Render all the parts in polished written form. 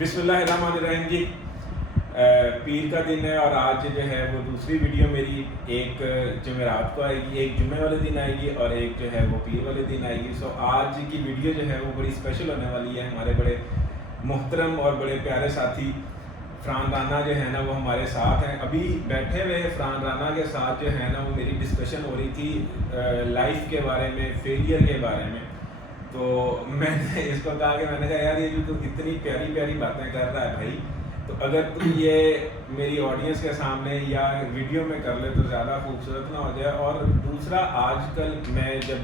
بسم اللہ الرحمن الرحیم جی. پیر کا دن ہے اور آج جو ہے وہ دوسری ویڈیو میری ایک جمعرات کو آئے گی, ایک جمعے والے دن آئے گی اور ایک جو ہے وہ پیر والے دن آئے گی. سو آج کی ویڈیو جو ہے وہ بڑی اسپیشل ہونے والی ہے. ہمارے بڑے محترم اور بڑے پیارے ساتھی فرحان رانا جو ہے نا وہ ہمارے ساتھ ہیں. ابھی بیٹھے ہوئے فرحان رانا کے ساتھ جو ہے نا وہ میری ڈسکشن ہو رہی تھی لائف کے بارے میں, فیلئر کے بارے میں. تو میں نے اس کو کہا کہ میں نے کہا یار یہ جو تو اتنی پیاری پیاری باتیں کر رہا ہے بھائی, تو اگر تو یہ میری آڈینس کے سامنے یا ویڈیو میں کر لے تو زیادہ خوبصورت نہ ہو جائے. اور دوسرا, آج کل میں جب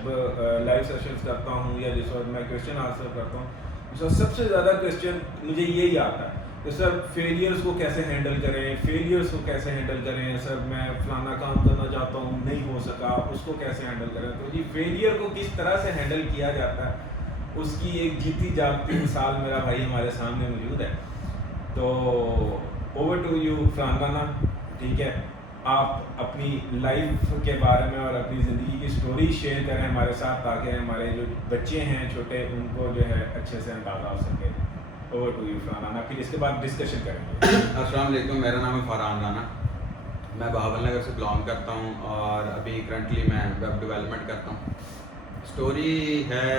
لائیو سیشنز کرتا ہوں یا جس وقت میں کویشچن آنسر کرتا ہوں, اس وقت سب سے زیادہ کویشچن مجھے یہی آتا ہے کہ سر فیلئرس کو کیسے ہینڈل کریں, فیلئرس کو کیسے ہینڈل کریں. سر میں فلانا کام کرنا چاہتا ہوں, نہیں ہو سکا, اس کو کیسے ہینڈل کریں. تو جی فیلئر کو کس طرح سے ہینڈل کیا جاتا ہے اس کی ایک جیتی جاگتی مثال میرا بھائی ہمارے سامنے موجود ہے. تو over to you Farhan Rana. ٹھیک ہے, آپ اپنی لائف کے بارے میں اور اپنی زندگی کی سٹوری شیئر کریں ہمارے ساتھ تاکہ ہمارے جو بچے ہیں چھوٹے ان کو جو ہے اچھے سے اندازہ ہو سکے. Over to you Farhan Rana, پھر اس کے بعد ڈسکشن کریں گے. السلام علیکم, میرا نام ہے فرحان رانا. میں بہاول نگر سے بلانگ کرتا ہوں اور ابھی کرنٹلی میں ویب ڈیولپمنٹ کرتا ہوں. سٹوری ہے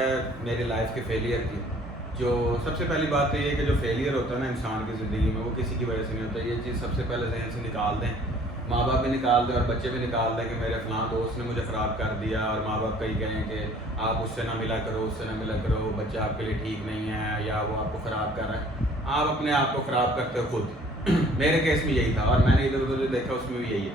میری لائف کے فیلئر کی. جو سب سے پہلی بات تو یہ ہے کہ جو فیلئر ہوتا ہے نا انسان کی زندگی میں, وہ کسی کی وجہ سے نہیں ہوتا. یہ چیز سب سے پہلے ذہن سے نکال دیں. ماں باپ بھی نکال دیں اور بچے بھی نکال دیں کہ میرے فلاں دوست نے مجھے خراب کر دیا, اور ماں باپ کہیں کہیں کہ آپ اس سے نہ ملا کرو, اس سے نہ ملا کرو, بچہ آپ کے لیے ٹھیک نہیں ہے یا وہ آپ کو خراب کر رہا ہے. آپ اپنے آپ کو خراب کرتے ہو خود. میرے کیس میں یہی تھا اور میں نے ادھر ادھر جو دیکھا اس میں بھی یہی ہے.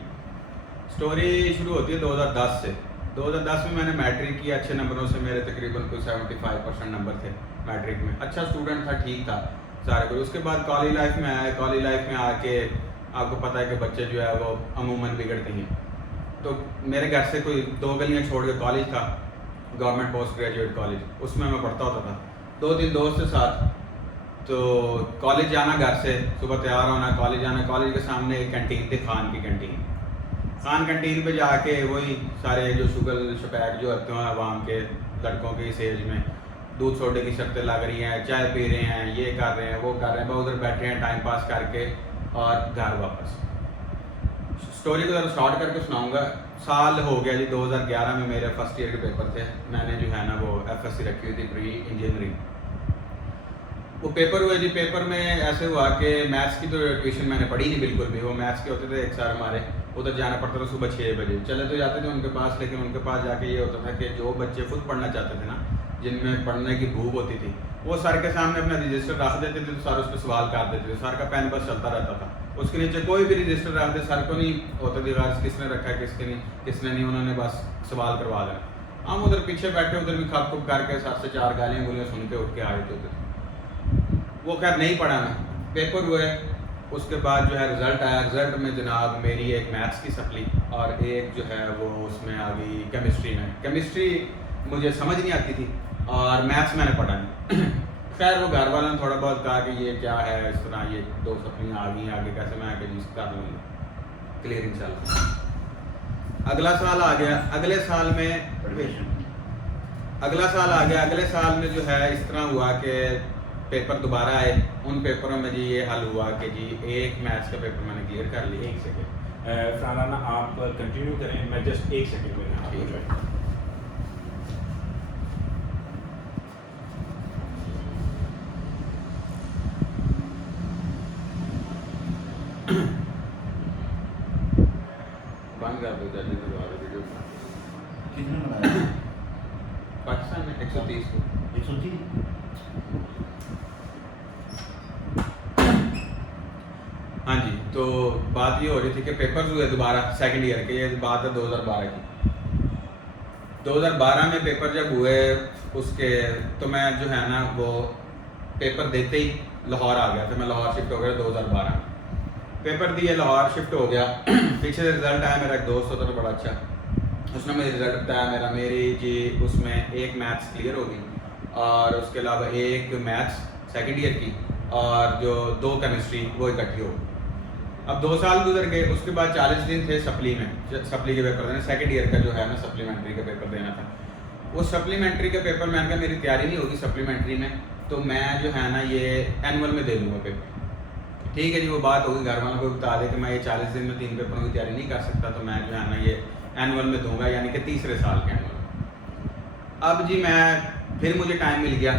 سٹوری شروع ہوتی ہے 2010 سے. 2010 میں نے میٹرک کی, اچھے نمبروں سے, میرے تقریباً کوئی 75% نمبر تھے میٹرک میں. اچھا اسٹوڈنٹ تھا, ٹھیک تھا سارے کچھ. اس کے بعد کالج لائف میں آیا. کالج لائف میں آ کے آپ کو پتہ ہے کہ بچے جو ہے وہ عموماً بگڑتے ہیں. تو میرے گھر سے کوئی 2 گلیاں چھوڑ کے کالج تھا, گورنمنٹ پوسٹ گریجویٹ کالج, اس میں پڑھتا ہوتا تھا. 2-3 دوست کے ساتھ تو کالج جانا, گھر سے صبح تیار ہونا, کالج جانا. کالج کے سامنے ایک کینٹین تھی, خان کی کینٹین. خان کینٹین پہ جا کے وہی سارے جو شگل شپیک جو ہوتے ہیں عوام کے لڑکوں کے اس ایج میں, دودھ سوڈے کی شرطیں لگ رہی ہیں, چائے پی رہے ہیں, یہ کر رہے ہیں, وہ کر رہے ہیں, وہ ادھر بیٹھے ہیں ٹائم پاس کر کے اور گھر واپس. سٹوری کو ذرا شارٹ کر کے سناؤں گا. سال ہو گیا جی 2011 میں میرے فرسٹ ایئر کے پیپر تھے. میں نے جو ہے نا وہ FSC رکھی ہوئی تھی, پری انجینئرنگ. وہ پیپر ہوئے جی. پیپر میں ایسے ہوا کہ میتھس کی تو ٹیوشن میں نے پڑھی نہیں بالکل بھی. وہ میتھس کے ہوتے تھے ایک سر ہمارے, ادھر جانا پڑتا تھا صبح 6 بجے. چلے تو جاتے تھے ان کے پاس, لیکن ان کے پاس جا کے یہ ہوتا تھا کہ جو بچے خود پڑھنا چاہتے تھے نا, جن میں پڑھنے کی بھوک ہوتی تھی, وہ سر کے سامنے اپنا رجسٹر رکھ دیتے تھے. تو سر اس پہ سوال کر دیتے تھے. سر کا پین بس چلتا رہتا تھا. اس کے نیچے کوئی بھی رجسٹر رکھ دے, سر کو نہیں ہوتا تھی غرض کس نے رکھا ہے کس نے نہیں. انہوں نے بس سوال کروا دینا. ہم ادھر پیچھے بیٹھے, ادھر بھی کھپ کھپ کر کے سر سے 4 گالیاں گولیاں سن کے اٹھ کے آ جاتے تھے. وہ خیر نہیں پڑھا نا. پیپر ہوئے, اس کے بعد جو ہے رزلٹ آیا. رزلٹ میں جناب میری ایک میتھس کی سپلی اور ایک جو ہے وہ اس میں آ گئی کیمسٹری میں. کیمسٹری مجھے سمجھ نہیں آتی تھی اور میتھس میں نے پڑھا نہیں. خیر وہ گھر والوں نے تھوڑا بہت کہا کہ یہ کیا ہے اس طرح, یہ 2 سپلیاں آ گئی آگے کیسے, میں آگے جس کر لوں گا کلیئر انشاءاللہ. اگلا سال آ گیا. اگلے سال میں جو ہے اس طرح ہوا کہ پیپر دوبارہ آئے. ان پیپروں میں جی یہ حل ہوا کہ جی ایک میتھس کا پیپر میں نے کلیئر کر لیا. ایک سیکنڈ فرحان رانا آپ کنٹینیو کریں, میں جسٹ 1 سیکنڈ میں آپ کو join. بند کر دو جلدی دوبارہ ویڈیو. کتنے بنایا؟ پاکستان میں 130 کو 130. ہاں جی. تو بات یہ ہو رہی تھی کہ پیپرز ہوئے دوبارہ سیکنڈ ایئر کے. یہ بات ہے 2012 کی. 2012 میں پیپر جب ہوئے اس کے, تو میں جو ہے نا وہ پیپر دیتے ہی لاہور آ گیا تھا. میں لاہور شفٹ ہو گیا 2012 میں. پیپر دیے, لاہور شفٹ ہو گیا. پیچھے سے رزلٹ آیا. میرا ایک دوست ہوتا تھا بڑا اچھا, اس نے مجھے رزلٹ بتایا. میری جی اس میں ایک میتھس کلیئر ہو گئی اور اس کے علاوہ ایک میتھس سیکنڈ ایئر کی اور جو 2 کیمسٹری وہ اکٹھی ہو. اب 2 سال گزر گئے. اس کے بعد 40 دن تھے سپلی میں, سپلی کے پیپر دینا. سیکنڈ ایئر کا جو ہے نا سپلیمنٹری کا پیپر دینا تھا. وہ سپلیمنٹری کا پیپر میں نے کہا میری تیاری نہیں ہوگی سپلیمنٹری میں, تو میں جو ہے نا یہ اینول میں دے دوں گا پیپر. ٹھیک ہے جی, وہ بات ہوگی گھر والوں کو بتا دے کہ میں یہ 40 دن میں 3 پیپروں کی تیاری نہیں کر سکتا, تو میں جو ہے نا یہ اینول میں دوں گا, یعنی کہ تیسرے سال کے اینول میں. اب جی میں پھر مجھے ٹائم مل گیا,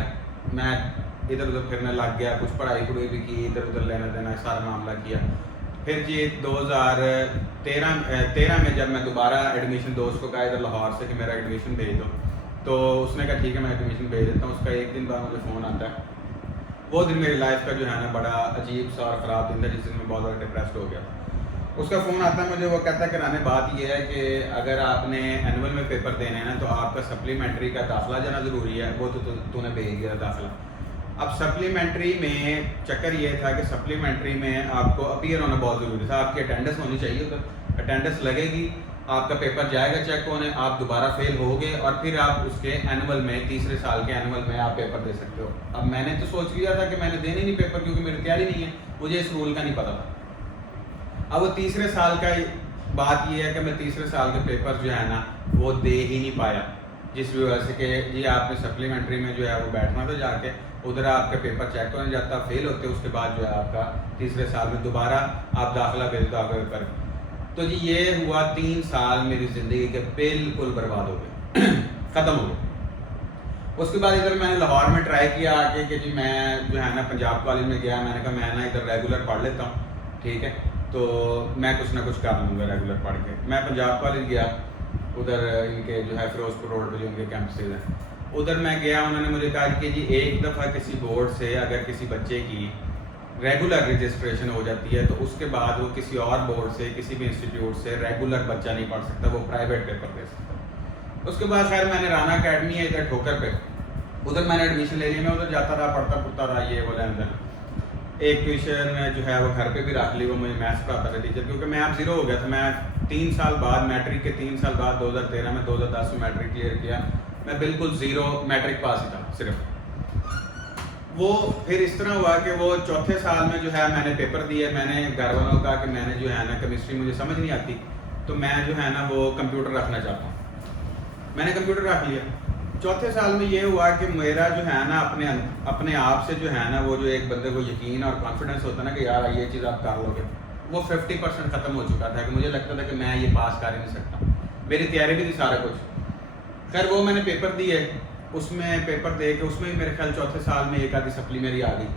میں ادھر ادھر پھرنے لگ گیا, کچھ پڑھائی پڑھائی بھی کی, ادھر ادھر لینا دینا سارا معاملہ کیا. پھر جی 2013 میں جب میں دوبارہ ایڈمیشن دوست کو کہا ادھر لاہور سے کہ میرا ایڈمیشن بھیج دو, تو اس نے کہا ٹھیک ہے میں ایڈمیشن بھیج دیتا ہوں. اس کا ایک دن بعد مجھے فون آتا ہے. وہ دن میری لائف کا جو ہے نا بڑا عجیب سا اور خراب دن تھا, جس دن میں بہت زیادہ ڈپریسڈ ہو گیا. اس کا فون آتا ہے مجھے, وہ کہتا ہے کہ رانے بات یہ ہے کہ اگر آپ نے اینول میں پیپر دینے ہیں نا تو آپ کا سپلیمنٹری کا داخلہ جانا ضروری ہے, وہ تو نے بھیج دیا داخلہ. اب سپلیمنٹری میں چکر یہ تھا کہ سپلیمنٹری میں آپ کو اپیئر ہونا بہت ضروری تھا, آپ کی اٹینڈنس ہونی چاہیے, ادھر اٹینڈنس لگے گی, آپ کا پیپر جائے گا چیک ہونے, آپ دوبارہ فیل ہو گے اور پھر آپ اس کے اینول میں تیسرے سال کے اینول میں آپ پیپر دے سکتے ہو. اب میں نے تو سوچ لیا تھا کہ میں نے دینے نہیں پیپر, کیونکہ میری تیاری نہیں ہے, مجھے اس رول کا نہیں پتا تھا. اب وہ تیسرے سال کا بات یہ ہے کہ میں تیسرے سال کے پیپر جو ہے نا وہ دے ہی نہیں پایا, جس وجہ سے کہ جی آپ نے سپلیمنٹری میں جو ہے وہ بیٹھنا تھا, جا کے ادھر آپ کا پیپر چیک ہونے جاتا, فیل ہوتے, اس کے بعد جو ہے آپ کا تیسرے سال میں دوبارہ آپ داخلہ بھیجتے آپ کا پیپر. تو جی یہ ہوا 3 سال میری زندگی کے بالکل برباد ہو گئے, ختم ہو گئے. اس کے بعد ادھر میں نے لاہور میں ٹرائی کیا آ کہ جی میں جو ہے نا پنجاب کالج میں گیا, میں نے کہا میں نا ادھر ریگولر پڑھ لیتا ہوں, ٹھیک ہے, تو میں کچھ نہ کچھ کر لوں گا ریگولر پڑھ کے. میں پنجاب کالج گیا, ادھر ان کے جو ہے فیروز پور روڈ پہ جو ان کے کیمپسز ہیں, ادھر میں گیا. انہوں نے مجھے کہا کہ جی ایک دفعہ کسی بورڈ سے اگر کسی بچے کی ریگولر رجسٹریشن ہو جاتی ہے تو اس کے بعد وہ کسی اور بورڈ سے کسی بھی انسٹیٹیوٹ سے ریگولر بچہ نہیں پڑھ سکتا, وہ پرائیویٹ پیپر دے سکتا. اس کے بعد خیر میں نے رانا اکیڈمی ہے ادھر ٹھوکر پہ, ادھر میں نے ایڈمیشن لے لیا. میں ادھر جاتا رہا, پڑھتا پڑھتا رہا, یہ وہ لین دین. ایک ٹیوشن جو ہے وہ گھر پہ بھی رکھ لی, وہ مجھے میتھس پڑھاتا تھا ٹیچر, کیونکہ میں اب زیرو ہو گیا تھا. میں 3 سال بعد میٹرک کے 3 سال بعد 2013 میں 2010 میں میٹرک کلیئر کیا, میں بالکل زیرو میٹرک پاس ہی تھا صرف. وہ پھر اس طرح ہوا کہ وہ چوتھے سال میں جو ہے میں نے پیپر دیے. میں نے گھر والوں کو کہا کہ میں نے جو ہے نا کیمسٹری مجھے سمجھ نہیں آتی, تو میں جو ہے نا وہ کمپیوٹر رکھنا چاہتا ہوں. میں نے کمپیوٹر رکھ لیا. چوتھے سال میں یہ ہوا کہ میرا جو ہے نا اپنے آپ سے جو ہے نا وہ جو ایک بندے کو یقین اور کانفیڈنس ہوتا ہے نا کہ یار یہ چیز آپ کر لو گے, وہ 50% ختم ہو چکا تھا. کہ مجھے لگتا تھا کہ میں یہ پاس کر ہی نہیں سکتا, میری تیاری بھی تھی سارا کچھ. خیر وہ میں نے پیپر دیے, اس میں پیپر دے کے اس میں بھی میرے خیال چوتھے سال میں ایک آدھی سپلی میری آ گئی,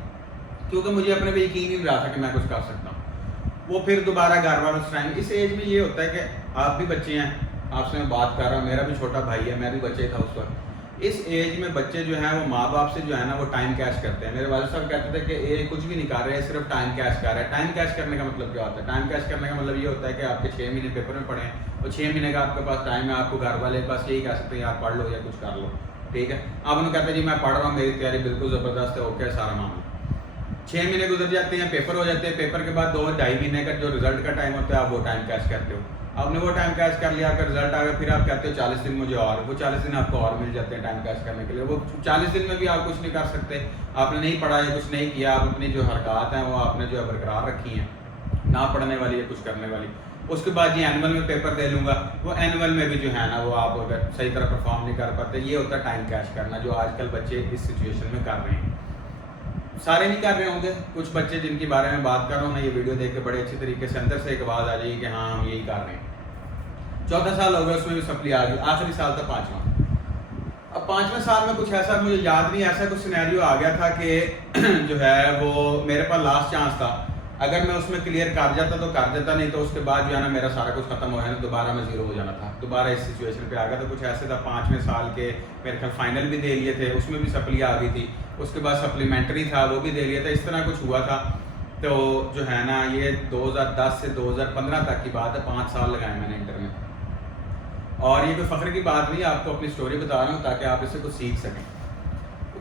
کیونکہ مجھے اپنے پہ یقین ہی نہیں رہا تھا کہ میں کچھ کر سکتا ہوں. وہ پھر دوبارہ گھر والوں سے ٹائم, اس ایج میں یہ ہوتا ہے کہ آپ بھی بچے ہیں, آپ سے میں بات کر رہا ہوں, میرا بھی چھوٹا بھائی ہے, میں بھی بچے تھا اس وقت. اس ایج میں بچے جو ہیں وہ ماں باپ سے جو ہے نا وہ ٹائم کیش کرتے ہیں. میرے والد صاحب کہتے تھے کہ یہ کچھ بھی نہیں کر رہے, صرف ٹائم کیش کر رہے ہیں. ٹائم کیش کرنے کا مطلب کیا ہوتا ہے؟ ٹائم کیش کرنے کا مطلب یہ ہوتا ہے کہ آپ کے 6 مہینے پیپر میں پڑھیں, اور 6 مہینے کا آپ کے پاس ٹائم ہے, آپ کو گھر والے بس یہی کہہ سکتے ہیں آپ پڑھ لو یا کچھ کر لو, ٹھیک ہے. آپ انہوں کہتے ہیں جی میں پڑھ رہا ہوں, میری تیاری بالکل زبردست ہے, اوکے سارا معاملہ. 6 مہینے گزر جاتے ہیں, پیپر ہو جاتے ہیں, پیپر کے بعد 2-2.5 مہینے کا جو رزلٹ کا ٹائم ہوتا ہے آپ وہ ٹائم کیش کرتے ہو. آپ نے وہ ٹائم کیش کر لیا, آپ کا رزلٹ آ گیا, پھر آپ کہتے ہو 40 دن مجھے اور, وہ 40 دن آپ کو اور مل جاتے ہیں ٹائم کیش کرنے کے لیے. وہ 40 دن میں بھی آپ کچھ نہیں کر سکتے, آپ نے نہیں پڑھا یا کچھ نہیں کیا, آپ اپنی جو حرکات ہیں وہ آپ نے جو ہے برقرار رکھی ہیں, نہ پڑھنے والی یا کچھ کرنے والی. اس کے بعد یہ اینول میں پیپر دے لوں گا, وہ اینول میں بھی جو ہے نا وہ آپ اگر صحیح طرح پرفارم نہیں کر پاتے, یہ ہوتا ہے ٹائم کیش کرنا, جو آج کل بچے اس سچویشن میں کر رہے ہیں. سارے نہیں کر رہے ہوں گے, کچھ بچے جن کے بارے میں بات کر رہا ہوں نا, یہ ویڈیو دیکھ کے بڑے اچھی طریقے سے اندر سے ایک آواز آ جائے گی کہ ہاں ہم یہی کر رہے ہیں. 14 سال ہو گئے, اس میں بھی سپلی آ گئی. آخری سال تھا 5واں. اب 5ویں سال میں کچھ ایسا مجھے یاد نہیں, ایسا کچھ سینیریو آ گیا تھا کہ جو ہے وہ میرے پاس لاسٹ چانس تھا. اگر میں اس میں کلیئر کر جاتا تو کر دیتا, نہیں تو اس کے بعد جو ہے نا میرا سارا کچھ ختم ہو جانا, دوبارہ میں زیرو ہو جانا تھا. دوبارہ اس سچویشن پہ آ گیا. تو کچھ ایسے تھا 5ویں سال کے میرے خیال فائنل بھی دے لیے تھے, اس میں بھی سپلی آ گئی تھی. اس کے بعد سپلیمنٹری تھا وہ بھی دے لیا تھا. اس طرح کچھ ہوا تھا. تو جو ہے نا یہ 2010 سے 2015 تک کی بات ہے, 5 سال لگائے میں نے انٹر میں. اور یہ کوئی فخر کی بات نہیں, آپ کو اپنی سٹوری بتا رہا ہوں تاکہ آپ اس سے کچھ سیکھ سکیں.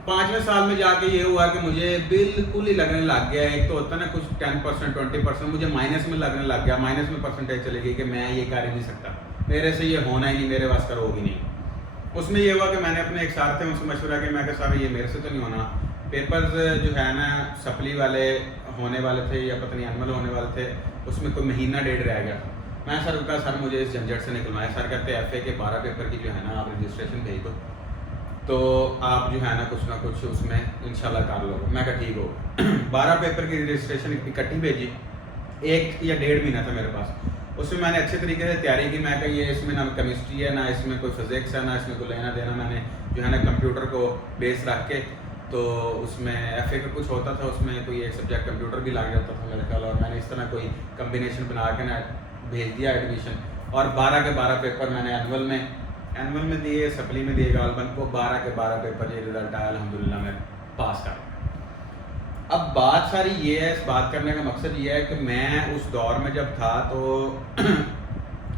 5ویں سال میں جا کے یہ ہوا کہ مجھے بالکل ہی لگنے لگ گیا, ایک تو ہوتا ہے نا کچھ 10% 20%, مجھے مائنس میں لگنے لگ گیا. مائنس میں پرسنٹیج چلے گئی کہ میں یہ کر ہی نہیں سکتا, میرے سے یہ ہونا ہی نہیں, میرے واسطے ہوگی نہیں. اس میں یہ ہوا کہ میں نے اپنے ایک ساتھ تھے ان سے مشورہ کیا, میں کہ سارا یہ میرے سے تو نہیں ہونا. پیپرز جو ہے نا سپلی والے ہونے والے تھے یا پتہ نہیں اینول ہونے والے تھے, اس میں کوئی مہینہ ڈیڑھ رہ گیا. میں سر کا سر مجھے اس جھنجھٹ سے نکلوایا. سر کہتے ایف اے کے 12 پیپر کی جو ہے نا آپ رجسٹریشن بھیج دو. تو آپ جو ہے نا کچھ اس میں انشاءاللہ کر لو. میں کہا ٹھیک ہو. 12 پیپر کی رجسٹریشن اکٹھی بھیجی. 1 یا 1.5 مہینہ تھا میرے پاس. اس میں نے اچھے طریقے سے تیاری کی. میں کہا یہ اس میں نہ کیمسٹری ہے, نہ اس میں کوئی فزکس ہے, نہ اس میں کوئی لینا دینا. میں نے جو ہے نا کمپیوٹر کو بیس رکھ کے, تو اس میں ایف اے کا کچھ ہوتا تھا, اس میں کوئی ایک سبجیکٹ کمپیوٹر بھی لگ جاتا تھا میرے خیال. اور میں نے اس طرح کوئی کمبینیشن بنا کے نا بھیج دیا ایڈمیشن. اور 12 کے 12 پیپر میں نے اینول میں دیے, سپلی میں دیے غالباً کو. 12 کے 12 پیپر یہ رزلٹ آیا الحمدللہ میں پاس کر. اب بات ساری یہ ہے, اس بات کرنے کا مقصد یہ ہے کہ میں اس دور میں جب تھا تو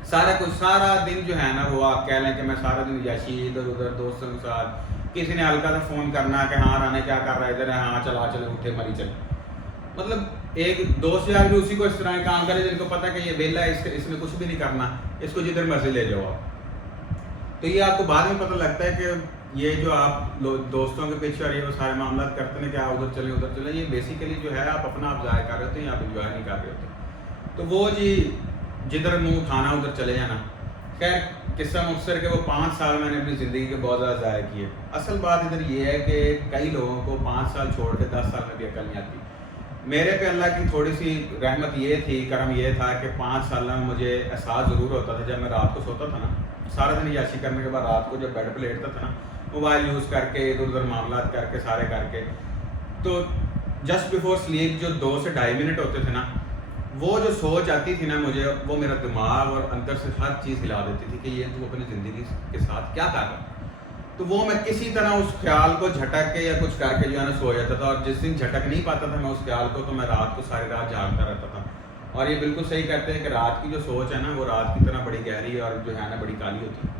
سارا دن جو ہے نا وہ آپ کہہ لیں کہ میں سارا دن یاشی ادھر ادھر دوستوں کے ساتھ. کسی نے ہلکا سا فون کرنا کہ ہاں رانے کیا کر رہا ہے ادھر ہے, ہاں چلے اٹھے مری چلے. مطلب ایک دوست یار بھی اسی کو اس طرح کام کرے جن کو پتہ کہ یہ ویلا ہے, اس میں کچھ بھی نہیں کرنا, اس کو جدھر مرضی لے جاؤ آپ. تو یہ آپ کو بعد میں پتہ لگتا ہے کہ یہ جو آپ دوستوں کے پیچھے اور یہ وہ سارے معاملات کرتے ہیں کہ آپ ادھر چلیں, یہ بیسیکلی جو ہے آپ اپنا آپ ضائع کر رہے ہوتے ہیں, آپ انجوائے نہیں کر رہے ہوتے. تو وہ جی جدھر منہ اٹھانا ادھر چلے جانا. خیر قصہ مختصر کہ وہ 5 سال میں نے اپنی زندگی کے بہت زیادہ ضائع کیے. اصل بات ادھر یہ ہے کہ کئی لوگوں کو 5 سال چھوڑ کے 10 سال میں بھی عقل نہیں آتی. میرے پہ اللہ کی تھوڑی سی رحمت یہ تھی, کرم یہ تھا کہ 5 سال میں مجھے احساس ضرور ہوتا تھا جب میں رات کو سوتا تھا نا, سارا دن یاشی کرنے کے بعد رات کو جب بیڈ پہ لیٹتا تھا نا, موبائل یوز کر کے ادھر ادھر معاملات کر کے سارے کر کے, تو جسٹ بیفور سلیپ جو 2 سے 2.5 منٹ ہوتے تھے نا, وہ جو سوچ آتی تھی نا مجھے, وہ میرا دماغ اور اندر سے ہر چیز ہلا دیتی تھی کہ یہ تو اپنی زندگی کے ساتھ کیا کر رہا. تو وہ میں کسی طرح اس خیال کو جھٹک کے یا کچھ کر کے جو ہے نا سو جاتا تھا. اور جس دن جھٹک نہیں پاتا تھا میں اس خیال کو, تو میں رات کو ساری رات جاگتا رہتا تھا. اور یہ بالکل صحیح کہتے ہیں کہ رات کی جو سوچ ہے نا وہ رات کی طرح بڑی گہری اور جو ہے نا بڑی کالی ہوتی ہے.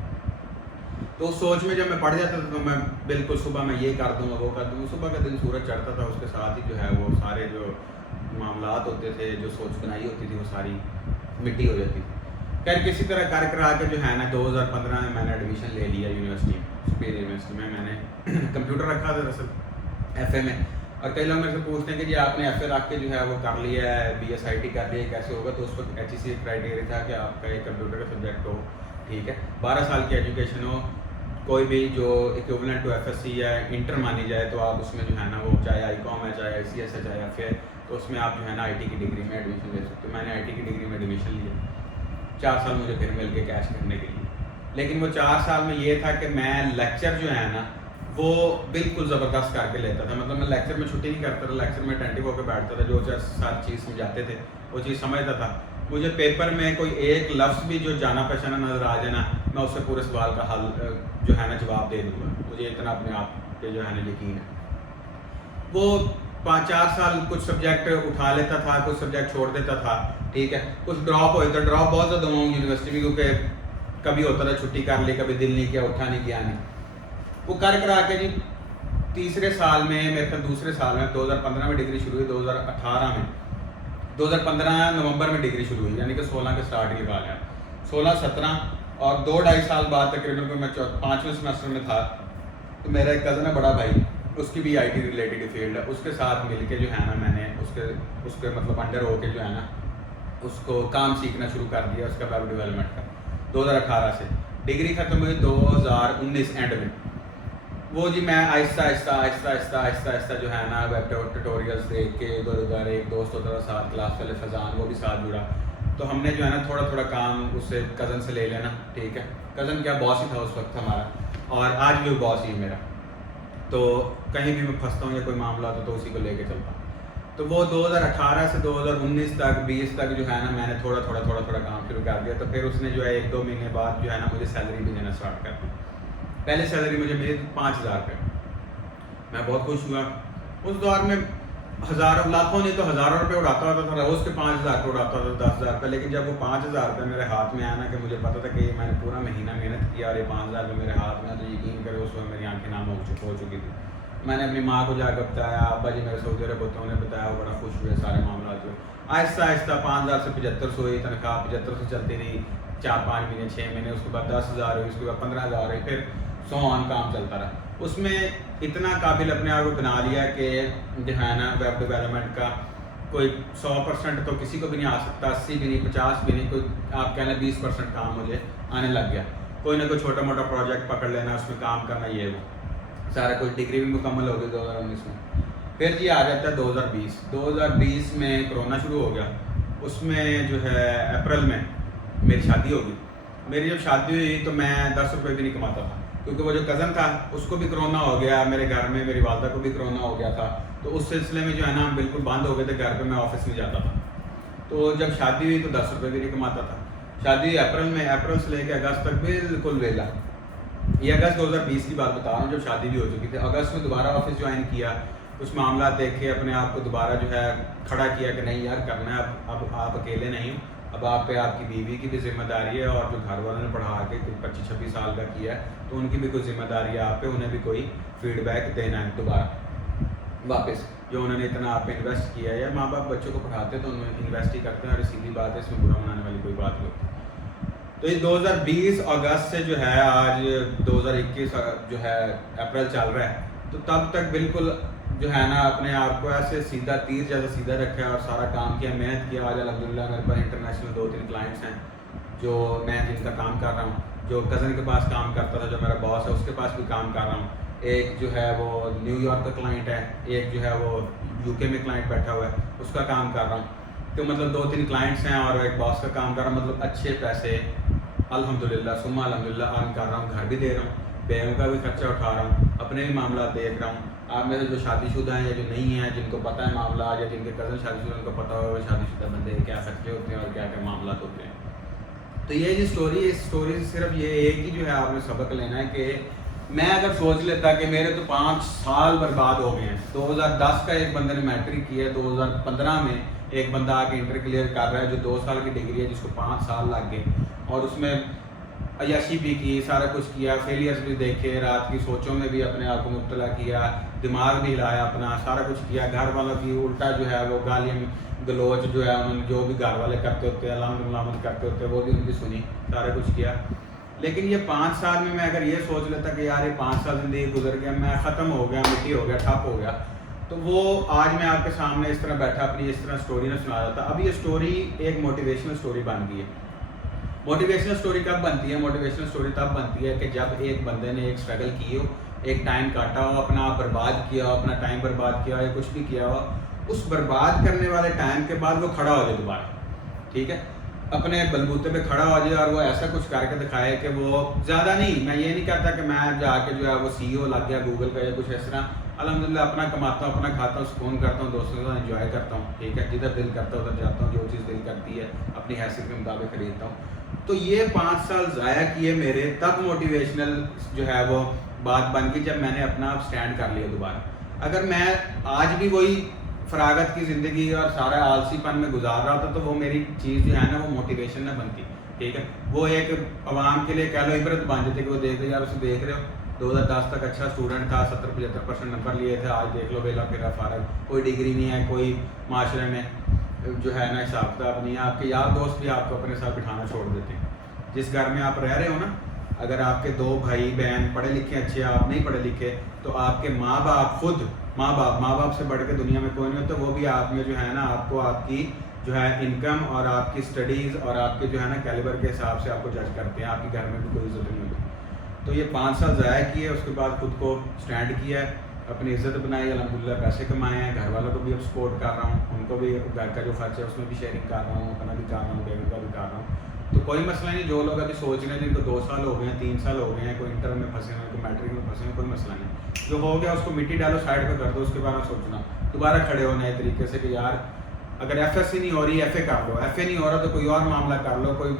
تو اس سوچ میں جب میں پڑ جاتا تھا تو میں بالکل صبح میں یہ کر دوں گا وہ کر دوں گا. صبح کا دن سورج چڑھتا تھا, اس کے ساتھ ہی جو ہے وہ سارے جو معاملات ہوتے تھے, جو سوچ بنائی ہوتی تھی, وہ ساری مٹی ہو جاتی تھی. خیر کسی طرح کر کرا کے جو ہے نا 2015 میں نے ایڈمیشن لے لیا یونیورسٹی, سپیریئر یونیورسٹی میں. میں نے کمپیوٹر رکھا تھا دراصل ایف اے میں. اور کئی لوگ میرے سے پوچھتے ہیں کہ جی آپ نے ایف اے رکھ کے جو ہے وہ کر لیا ہے, بی ایس آئی ٹی کر لیا ہے, کیسے ہوگا. تو اس وقت ایچ ای سی ایک کرائٹیریا تھا کہ آپ کا ایک کمپیوٹر کا سبجیکٹ ہو, ٹھیک ہے, 12 سال کی ایجوکیشن ہو, کوئی بھی جو equivalent to F S C یا انٹر مانی جائے تو آپ اس میں جو ہے نا وہ چاہے آئی کام ہے, چاہے آئی سی ایس ہے, چاہے ایف اے, تو اس میں آپ جو ہے نا آئی ٹی کی ڈگری میں ایڈمیشن لے سکتے. میں نے آئی ٹی کی ڈگری میں ایڈمیشن لیا. 4 سال مجھے پھر مل کے کیش کرنے کے لیے. لیکن وہ 4 سال میں یہ تھا کہ میں لیکچر جو ہے نا وہ بالکل زبردست کر کے لیتا تھا. مطلب میں لیکچر میں چھٹی نہیں کرتا تھا, لیکچر میں اٹینٹو ہو کے بیٹھتا تھا, جو ساری چیز سمجھاتے تھے وہ چیز سمجھتا تھا. مجھے پیپر میں کوئی ایک لفظ بھی جو جانا پہچانا نظر آ جائے نا, میں اس سے پورے سوال کا حل جو ہے نا جواب دے دوں گا. مجھے اتنا اپنے آپ پہ جو ہے نا یقین ہے. وہ 5-4 سال کچھ سبجیکٹ اٹھا لیتا تھا, کچھ سبجیکٹ چھوڑ دیتا تھا, ٹھیک ہے. کچھ ڈراپ ہوتا, ڈراپ بہت زیادہ ہوں یونیورسٹی میں, کیونکہ کبھی ہوتا تھا چھٹی کر لی, کبھی دل نہیں کیا, اٹھا نہیں کیا نہیں. وہ کر کرا کے جی تیسرے سال میں, میرے خیال دوسرے سال میں, 2015 میں ڈگری شروع ہوئی, 2018 میں, 2015 نومبر میں ڈگری شروع ہوئی, یعنی کہ 16 کے سٹارٹ لگا لیا. 16-17 اور 2-2.5 سال بعد تقریباً میں 5ویں سیمسٹر میں تھا. تو میرا ایک کزن ہے بڑا بھائی, اس کی بھی آئی ٹی ریلیٹڈ فیلڈ ہے, اس کے ساتھ مل کے جو ہے نا میں نے اس کے مطلب انڈر ہو کے جو ہے نا اس کو کام سیکھنا شروع کر دیا اس کا ویب ڈیولپمنٹ کا. 2018 سے ڈگری ختم ہوئی 2019 اینڈ میں. وہ جی میں آہستہ جو ہے نا ویب ٹیوٹوریلس دیکھ کے ادھر ادھر, ایک دوست ہوتا تھا ساتھ کلاس والے فضان, وہ بھی ساتھ جڑا. تو ہم نے جو ہے نا تھوڑا کام اس سے کزن سے لے لینا, ٹھیک ہے. کزن کیا باس ہی تھا اس وقت ہمارا, اور آج بھی وہ باس ہی ہے میرا. تو کہیں بھی میں پھنستا ہوں یا کوئی معاملہ ہوتا تو اسی کو لے کے چلتا ہوں. تو وہ 2018 سے 2019 تک 20 تک جو ہے نا میں نے تھوڑا کام شروع کر دیا. تو پھر اس نے جو ہے 1-2 مہینے بعد جو ہے نا مجھے سیلری بھی دینا اسٹارٹ کر دی. پہلے سیلری مجھے ملی 5,000 روپے. میں بہت خوش ہوا. اس دور میں ہزاروں لاکھوں نہیں تو ہزاروں روپے اڑاتا ہوتا تھا, روز کے 5,000 روپے اڑاتا ہوتا تھا, 10,000 روپے. لیکن جب وہ 5,000 روپے میرے ہاتھ میں آیا نا, کہ مجھے پتا تھا کہ میں نے پورا مہینہ محنت کیا اور یہ 5,000 روپے میرے ہاتھ میں, تو یقین کرے اس وقت میری آنکھیں نام ہو چکی تھی. میں نے اپنی ماں کو جا کر بتایا, ابا جی میرے سعودی عرب ہوتے, انہیں بتایا, وہ بڑا خوش ہوئے, سارے معاملات ہوئے. آہستہ 5,000 سے 7,500 ہوئی تنخواہ, 7,500 سے چلتی رہی 4-5 مہینے 6 مہینے, اس کے بعد 10,000 ہوئی, اس کے بعد 15,000 ہوئی, پھر سو آن کام چلتا رہا. اس میں اتنا قابل اپنے آپ کو بنا لیا کہ جو ہے نا ویب ڈیولپمنٹ کا کوئی 100% تو کسی کو بھی نہیں آ سکتا, 80 بھی نہیں, 50 بھی نہیں, کوئی آپ کہنا 20% کام مجھے آنے لگ گیا. کوئی نہ کوئی چھوٹا موٹا پروجیکٹ پکڑ لینا, اس میں کام کرنا, یہ وہ. سارا کچھ ڈگری بھی مکمل ہو گئی 2019 میں. پھر جی آ جاتا ہے 2020 میں کرونا شروع ہو گیا. اس میں جو ہے اپریل میں میری شادی ہو گئی. میری جب شادی ہوئی تو میں 10 روپے بھی نہیں کماتا تھا, کیونکہ وہ جو کزن تھا اس کو بھی کرونا ہو گیا, میرے گھر میں میری والدہ کو بھی کرونا ہو گیا تھا. تو اس سلسلے میں جو ہے نا بالکل بند ہو گئے تھے, گھر پہ میں آفس نہیں جاتا تھا. تو جب شادی ہوئی تو 10 روپے بھی نہیں کماتا تھا. شادی ہوئی اپریل میں, اپریل سے لے کے اگست تک بالکل ویلا. یہ اگست 2020 کی بات بتا رہا ہوں جب شادی بھی ہو چکی تھی. اگست میں دوبارہ آفس جوائن کیا, کچھ معاملات دیکھے, اپنے آپ کو دوبارہ جو ہے کھڑا کیا کہ نہیں یار کرنا ہے, اب آپ اکیلے نہیں ہو, اب آپ پہ آپ کی بیوی کی بھی ذمہ داری ہے, اور جو گھر والوں نے پڑھا کے 25-26 سال کا کیا ہے تو ان کی بھی کوئی ذمہ داری ہے آپ پہ, انہیں بھی کوئی فیڈ بیک دینا ہے دوبارہ واپس, جو انہوں نے اتنا آپ پہ انویسٹ کیا ہے. یا ماں باپ بچوں کو پڑھاتے تو انہوں نے انویسٹ ہی کرتے ہیں, اور سیدھی بات ہے, اس میں برا منانے والی کوئی بات نہیں ہوتی. تو یہ 2020 اگست سے جو ہے آج 2021 جو ہے اپریل چل رہا ہے, تو تب تک بالکل جو ہے نا اپنے آپ کو ایسے سیدھا تیر جیسا سیدھا رکھا ہے اور سارا کام کیا, محنت کیا. آج الحمدللہ میرے پاس انٹرنیشنل 2-3 کلائنٹس ہیں جو میں جن کا کام کر رہا ہوں. جو کزن کے پاس کام کرتا تھا, جو میرا باس ہے, اس کے پاس بھی کام کر رہا ہوں. ایک جو ہے وہ نیو یارک کا کلائنٹ ہے, ایک جو ہے وہ UK میں کلائنٹ بیٹھا ہوا ہے, اس کا کام کر رہا ہوں. تو مطلب 2-3 کلائنٹس ہیں اور ایک باس کا کام کر رہا ہوں. مطلب اچھے پیسے الحمدللہ ثم الحمدللہ ارن کر رہا ہوں, گھر بھی دے رہا ہوں, بیگم کا بھی خرچہ اٹھا رہا ہوں, اپنے بھی معاملات دیکھ رہا ہوں. آپ میں سے جو شادی شدہ ہیں یا جو نہیں ہیں, جن کو پتہ ہے معاملات, یا جن کے کزن شادی شدہ ان کو پتہ ہوگا شادی شدہ بندے کیا خرچے ہوتے ہیں اور کیا کیا معاملات ہوتے ہیں. تو یہ جو اسٹوری ہے, اس اسٹوری سے صرف یہ ایک ہی جو ہے آپ نے سبق لینا ہے کہ میں اگر سوچ لیتا کہ میرے تو 5 سال برباد ہو گئے ہیں. 2010 کا ایک بندے نے میٹرک کیا ہے, 2015 میں ایک بندہ آ کے انٹر کلیئر کر رہا ہے جو 2 سال کی ڈگری ہے, جس کو 5 سال لگ گئے, اور اس میں عیاشی بھی کی, سارا کچھ کیا, فیلیئرز بھی دیکھے, رات کی سوچوں میں بھی اپنے آپ کو مبتلا کیا, دماغ بھی ہلایا اپنا, سارا کچھ کیا. گھر والوں کی الٹا جو ہے وہ گالیاں گلوچ جو ہے انہوں نے جو بھی گھر والے کرتے ہوتے ہیں, علامت ملامت کرتے ہوتے ہیں, وہ بھی ان کی سنی, سارا کچھ کیا. لیکن یہ 5 سال میں اگر یہ سوچ لیتا کہ یار یہ 5 سال زندگی گزر گیا, میں ختم ہو گیا, مٹی ہو گیا, ٹھپ ہو گیا, تو وہ آج میں آپ کے سامنے اس طرح بیٹھا اپنی اس طرح سٹوری نہ سنا جاتا. اب یہ سٹوری ایک موٹیویشنل سٹوری بن گئی ہے. موٹیویشنل سٹوری کب بنتی ہے؟ موٹیویشنل سٹوری تب بنتی ہے کہ جب ایک بندے نے ایک اسٹرگل کی ہو, ایک ٹائم کاٹا ہو, اپنا آپ برباد کیا ہو, اپنا ٹائم برباد کیا ہو, یا کچھ بھی کیا ہو, اس برباد کرنے والے ٹائم کے بعد وہ کھڑا ہو جائے دوبارہ, ٹھیک ہے, اپنے بلبوتے پہ کھڑا ہو جائے, اور وہ ایسا کچھ کر کے دکھائے کہ وہ زیادہ نہیں, میں یہ نہیں کہتا کہ میں جا کے جو ہے وہ CEO لگ گیا گوگل کا یا کچھ اس طرح. الحمدللہ اپنا کماتا ہوں, اپنا کھاتا ہوں, سکون کرتا ہوں, دوستوں کے ساتھ انجوائے کرتا ہوں, ٹھیک ہے, جدھر دل کرتا ہے ادھر جاتا ہوں, جو چیز دل کرتی ہے اپنی حیثیت کے مطابق خریدتا ہوں. تو یہ 5 سال ضائع کیے میرے, تب موٹیویشنل جو ہے وہ بات بن گئی جب میں نے اپنا اسٹینڈ کر لیا دوبارہ. اگر میں آج بھی وہی فراغت کی زندگی اور سارا آلسی پن میں گزار رہا تھا تو وہ میری چیز جو ہے نا وہ موٹیویشن نہ بنتی, ٹھیک ہے. وہ ایک عوام کے لیے کہہ لو عبرت بن جاتی کہ وہ دیکھ رہے یار اسے دیکھ رہے ہو, 2010 تک اچھا اسٹوڈنٹ تھا, 70-75% نمبر لیے تھے, آج دیکھ لو ویلا پھرا فارغ, کوئی ڈگری نہیں ہے, کوئی معاشرے میں جو ہے نا حساب کتاب نہیں ہے. آپ کے یار دوست بھی آپ کو اپنے ساتھ بٹھانا چھوڑ دیتے ہیں. جس گھر میں آپ رہ رہے ہو نا, اگر آپ کے 2 بھائی بہن پڑھے لکھے اچھے, آپ نہیں پڑھے لکھے, تو آپ کے ماں باپ خود ماں باپ سے بڑھ کے دنیا میں کوئی نہیں ہوتا. وہ بھی آپ میں جو ہے نا آپ کو آپ کی جو ہے انکم اور آپ کی اسٹڈیز اور آپ کے جو ہے نا کیلیبر کے حساب سے آپ کو جج کرتے ہیں. آپ کے گھر میں بھی کوئی عزت نہیں ہوتی. تو یہ 5 سال ضائع کیے, اس کے بعد خود کو اسٹینڈ کیا ہے, اپنی عزت بنائی, الحمدللہ پیسے کمائے ہیں, گھر والوں کو بھی اب سپورٹ کر رہا ہوں, ان کو بھی گھر کا جو خرچ ہے اس میں بھی شیئرنگ کر رہا ہوں, اپنا بھی کر رہا ہوں, بیگم کا بھی کر رہا ہوں. تو کوئی مسئلہ نہیں. جو لوگ ابھی سوچ رہے ہیں جن کو 2 سال ہو گئے ہیں, 3 سال ہو گئے ہیں, کوئی انٹر میں پھنسے ہوئے, کوئی میٹرک میں پھنسے ہوئے, کوئی مسئلہ نہیں. جو ہو گیا اس کو مٹی ڈالو, سائڈ پہ کر دو, اس کے بارے میں سوچنا, دوبارہ کھڑے ہو نئے طریقے سے کہ یار اگر FSC نہیں ہو رہی, FA کر لو, FA نہیں ہو رہا تو کوئی اور معاملہ کر لو, کوئی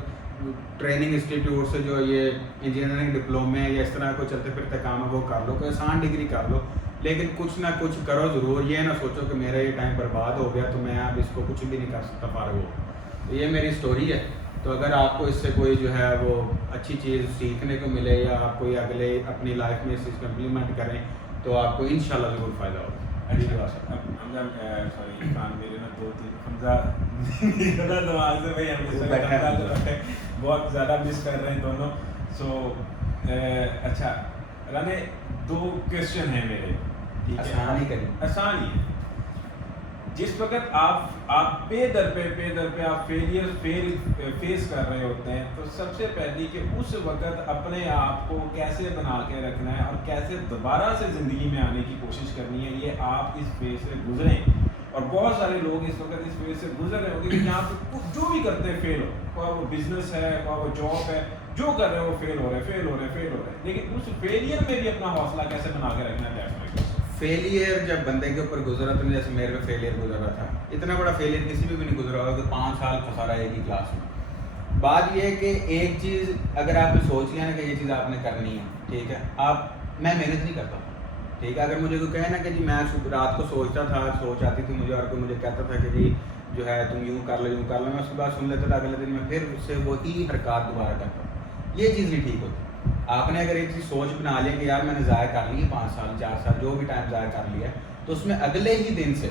ٹریننگ انسٹیٹیوٹ سے جو یہ انجینئرنگ ڈپلومے یا اس طرح کوئی چلتے پھرتے کام ہے وہ کر لو, کوئی آسان ڈگری کر لو, لیکن کچھ نہ کچھ کرو ضرور. یہ نہ سوچو کہ میرا یہ ٹائم برباد ہو گیا تو میں اب اس کو کچھ بھی نہیں کر سکتا, فارغ ہو. یہ میری سٹوری ہے. تو اگر آپ کو اس سے کوئی جو ہے وہ اچھی چیز سیکھنے کو ملے, یا آپ کوئی اگلے اپنی لائف میں اس چیز کو امپلیمنٹ کریں, تو آپ کو انشاءاللہ ضرور فائدہ ہوگا. حمزہ سوری عرفان میرے نا 2-3 حمزہ دماغ سے بھائی ہم بہت زیادہ مس کر رہے ہیں دونوں. سو اچھا رانے 2 کویسچن ہیں میرے, آسان ہی کریں, آسان ہی. جس وقت آپ پے در پہ آپ فیس کر رہے ہوتے ہیں تو سب سے پہلی کہ اس وقت اپنے آپ کو کیسے بنا کے رکھنا ہے اور کیسے دوبارہ سے زندگی میں آنے کی کوشش کرنی ہے، یہ آپ اس فیز سے گزریں. اور بہت سارے لوگ اس وقت اس فیز سے گزر رہے ہوں گے کہ جہاں پہ جو بھی کرتے ہیں فیل ہو، کوئی وہ بزنس ہے، کوئی وہ جاب ہے، جو کر رہے ہیں وہ فیل ہو رہے ہیں. لیکن اس فیلئر میں بھی اپنا حوصلہ کیسے بنا کے رکھنا ہے؟ فیلئر جب بندے کے اوپر گزرا تو جیسے میرے پہ فیلئر گزرا تھا، اتنا بڑا فیلئر کسی بھی نہیں گزرا ہوگا کہ 5 سال پھنسا رہا ہے ایک ہی کلاس میں. بات یہ ہے کہ ایک چیز اگر آپ نے سوچ لیا نا کہ یہ چیز آپ نے کرنی ہے، ٹھیک ہے، میں محنت نہیں کرتا، ٹھیک ہے. اگر مجھے کوئی کہے نا کہ جی میں رات کو سوچتا تھا، سوچ آتی تھی مجھے اور کوئی مجھے کہتا تھا کہ جی جو ہے تم یوں کر لو، میں اس کے بعد سن لیتا تھا، اگلے دن میں پھر اس سے وہی حرکات دوبارہ کرتا ہوں. یہ چیز نہیں ٹھیک ہوتی. آپ نے اگر ایک چیز سوچ بنا لیا کہ یار میں نے ضائع کر لی ہے 5 سال 4 سال جو بھی ٹائم ضائع کر لیا ہے، تو اس میں اگلے ہی دن سے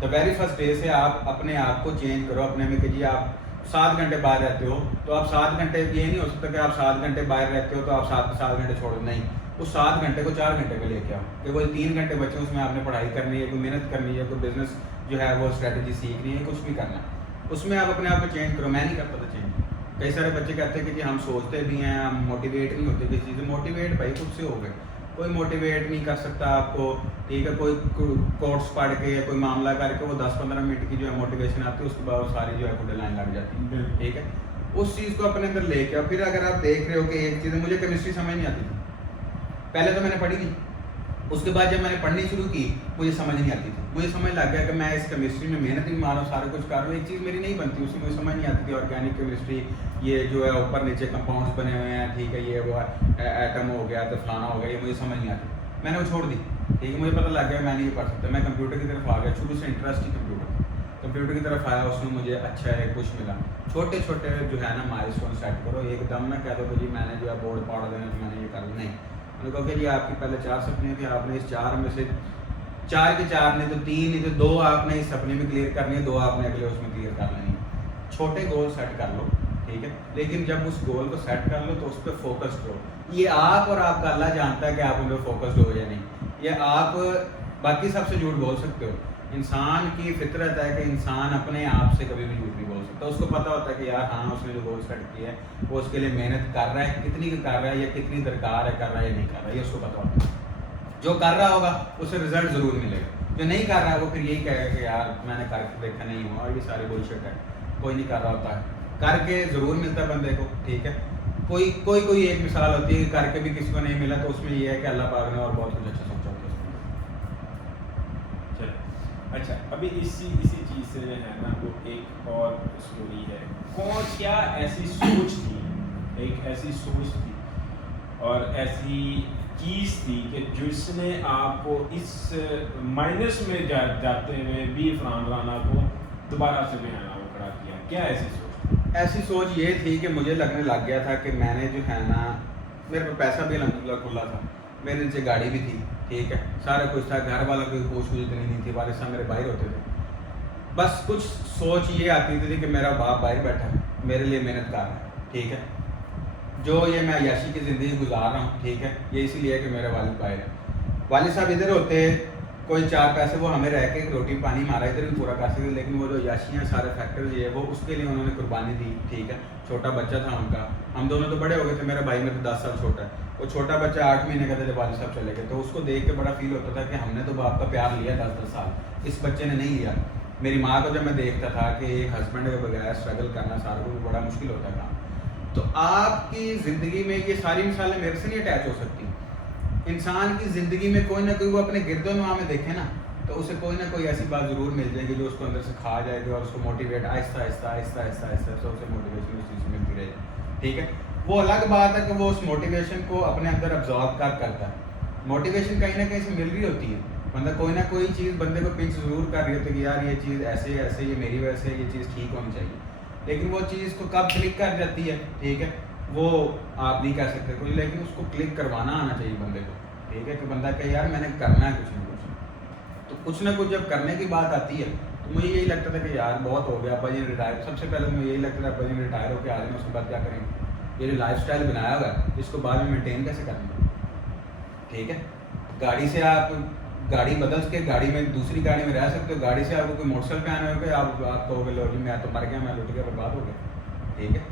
دا ویری فرسٹ ڈے سے آپ اپنے آپ کو چینج کرو اپنے میں کہ جی آپ 7 گھنٹے باہر رہتے ہو تو آپ 7 گھنٹے، یہ نہیں ہو سکتا کہ آپ 7 گھنٹے باہر رہتے ہو تو آپ 7 گھنٹے چھوڑو، نہیں، اس 7 گھنٹے کو 4 گھنٹے پہ لے کے آؤ کہ وہ 3 گھنٹے بچے اس میں آپ نے پڑھائی کرنی ہے، کوئی محنت کرنی ہے، کوئی بزنس جو ہے وہ اسٹریٹجی سیکھنی ہے، کچھ بھی کرنا ہے، اس میں آپ اپنے آپ کو چینج کرو. میں نہیں کرتا تھا چینج. کئی سارے بچے کہتے ہیں کہ جی ہم سوچتے بھی ہیں، ہم موٹیویٹ نہیں ہوتے کسی چیز سے. موٹیویٹ بھائی خود سے ہو گئے، کوئی موٹیویٹ نہیں کر سکتا آپ کو، ٹھیک ہے. کوئی کوٹس پڑھ کے یا کوئی معاملہ کر کے وہ 10-15 منٹ کی جو ہے موٹیویشن آتی ہے، اس کے بعد وہ ساری جو ہے خود لائن لگ جاتی ہے، ٹھیک ہے. اس چیز کو اپنے اندر لے کے آؤ. پھر اگر آپ دیکھ رہے ہو کہ ایک چیز مجھے کیمسٹری سمجھ نہیں آتی تھی، پہلے تو میں نے پڑھی تھی، اس کے بعد جب میں نے پڑھنی شروع کی مجھے سمجھ نہیں آتی تھی. مجھے سمجھ لگ گیا کہ میں اس کیمسٹری میں محنت بھی مارا ہوں، سارا کچھ کر رہا ہوں، ایک چیز میری نہیں بنتی، اس میں مجھے سمجھ نہیں آتی تھی. آرگینک کیمسٹری یہ جو ہے اوپر نیچے کمپاؤنڈس بنے ہوئے ہیں، ٹھیک ہے، یہ وہ ایٹم ہو گیا تو فلانا ہو گیا، یہ مجھے سمجھ نہیں آتی. میں نے وہ چھوڑ دی، ٹھیک ہے. مجھے پتہ لگ گیا میں نہیں یہ پڑھ سکتا. میں کمپیوٹر کی طرف آ گیا، شروع سے انٹرسٹ ہی کمپیوٹر کی طرف آیا. اس میں مجھے اچھا ہے کچھ ملا. چھوٹے چھوٹے جو ہے نا مائل اسٹون سیٹ کرو. ایک دم نہ کہہ دو کہ جی میں نے جو ہے بورڈ پاڑ دینا کہ میں نے یہ کر نہیں. میں نے کہا کہ جی آپ کی پہلے 4 سپنے تھے، آپ نے اس 4 میں سے 4 کے 4 نہیں تو 3 نہیں تو 2 آپ نے اس سپنے میں کلیئر کرنی ہے، 2 آپ نے اگلے اس میں کلیئر کر لینی ہے. چھوٹے گول سیٹ کر لو، ٹھیک ہے. لیکن جب اس گول کو سیٹ کر لو تو اس پہ فوکس کرو. یہ آپ اور آپ کا اللہ جانتا ہے کہ آپ ان پہ فوکسڈ ہو یا نہیں. یہ آپ باقی سب سے جھوٹ بول سکتے ہو. انسان کی فطرت ہے کہ انسان اپنے آپ سے کبھی بھی جھوٹ نہیں بول سکتا. اس کو پتہ ہوتا ہے کہ یار ہاں اس نے جو گول سیٹ کیا ہے وہ اس کے لیے محنت کر رہا ہے، کتنی کر رہا ہے یا کتنی درکار ہے، کر رہا ہے یا نہیں کر رہا ہے، یہ اس کو پتہ ہوتا ہے. جو کر رہا ہوگا اسے رزلٹ ضرور ملے گا. جو نہیں کر رہا ہے وہ پھر یہی کہے گا کہ یار میں نے کر کے دیکھا نہیں ہوا، اور یہ ساری بلشٹ ہے، کوئی نہیں کر رہا ہوتا ہے. کر کے ضرور ملتا ہے بندے کو، ٹھیک ہے. کوئی ایک مثال ہوتی ہے کہ کر کے بھی کسی کو نہیں ملا تو اس میں یہ ہے کہ اللہ پاک نے اور بہت کچھ اچھا سوچا ہوتا ہے. اچھا، ابھی اسی چیز سے جو ہے نا وہ ایک اور اسٹوری ہے. کیا ایسی سوچ تھی، ایک ایسی سوچ تھی اور ایسی چیز تھی کہ جس نے آپ کو اس مائنس میں جاتے ہوئے بھی فرحان رانا کو دوبارہ سے جو ہے نا وہ کھڑا کیا؟ کیا ایسی سوچ؟ ایسی سوچ یہ تھی کہ مجھے لگنے لگ گیا تھا کہ میں نے جو ہے نا، میرے پہ پیسہ بھی الحمدللہ کھلا تھا، میرے نیچے گاڑی بھی تھی، ٹھیک ہے، سارا کچھ تھا. گھر والوں کی پوچھ اتنی نہیں تھی، والد صاحب میرے باہر ہوتے تھے. بس کچھ سوچ یہ آتی تھی کہ میرا باپ باہر بیٹھا ہے، میرے لیے محنت کر رہا ہے، ٹھیک ہے. جو یہ میں عیاشی کی زندگی گزار رہا ہوں، ٹھیک ہے، یہ اسی لیے کہ میرے والد باہر ہے. والد صاحب ادھر ہوتے، کوئی 4 پیسے وہ ہمیں رہ کے روٹی پانی مارا ادھر بھی پورا کر سکتے، لیکن وہ جو عیاشیاں سارے فیکٹرز یہ وہ اس کے لیے انہوں نے قربانی دی، ٹھیک ہے. چھوٹا بچہ تھا ان کا، ہم دونوں تو بڑے ہو گئے تھے. میرا بھائی میرے 10 سال چھوٹا ہے. وہ چھوٹا بچہ 8 مہینے کا تھا جب والد صاحب چلے گئے، تو اس کو دیکھ کے بڑا فیل ہوتا تھا کہ ہم نے تو باپ کا پیار لیا 10 سال، اس بچے نے نہیں لیا. میری ماں کو جب میں دیکھتا تھا کہ ایک ہسبینڈ کے بغیر اسٹرگل کرنا سارا کو بڑا مشکل ہوتا تھا. تو آپ کی زندگی میں یہ ساری مثالیں میرے سے نہیں اٹیچ ہو سکتی. انسان کی زندگی میں کوئی نہ کوئی وہ اپنے گرد و نواح میں دیکھے نا تو اسے کوئی نہ کوئی ایسی بات ضرور مل جائے گی جو اس کو اندر سے کھا جائے گی اور اس کو موٹیویٹ آہستہ اسے موٹیویشن اس چیز سے ملتی رہے گی، ٹھیک ہے. وہ الگ بات ہے کہ وہ اس موٹیویشن کو اپنے اندر ابزارب کرتا ہے. موٹیویشن کہیں نہ کہیں سے مل رہی ہوتی ہے. بندہ کوئی نہ کوئی چیز بندے کو پنچ ضرور کر رہی ہوتی ہے کہ یار یہ چیز ایسے یہ میری وجہ سے یہ چیز ٹھیک ہونی چاہیے. لیکن وہ چیز کو کب کلک کر جاتی ہے، ٹھیک ہے، وہ آپ نہیں کہہ سکتے کوئی، لیکن اس کو کلک کروانا آنا چاہیے بندے کو، ٹھیک ہے. کہ بندہ کہ یار میں نے کرنا ہے کچھ نہ کچھ. تو کچھ نہ کچھ جب کرنے کی بات آتی ہے تو مجھے یہی لگتا تھا کہ یار بہت ہو گیا، ابا جی ریٹائر. سب سے پہلے مجھے یہی لگتا تھا ابا جی ریٹائر ہو کے آ جائیں، اس کے بعد کیا کریں گے. یہ جو لائف اسٹائل بنایا ہوا ہے اس کو بعد میں مینٹین کیسے کرنا ہے، ٹھیک ہے. گاڑی سے آپ گاڑی بدل کے گاڑی میں دوسری گاڑی میں رہ سکتے ہو. گاڑی سے آپ کو کوئی موٹر سائیکل پہ آنے ہوگا, آپ کہو گے لو جی میں تو مر گیا, میں لٹ کے برباد ہو گیا. ٹھیک ہے,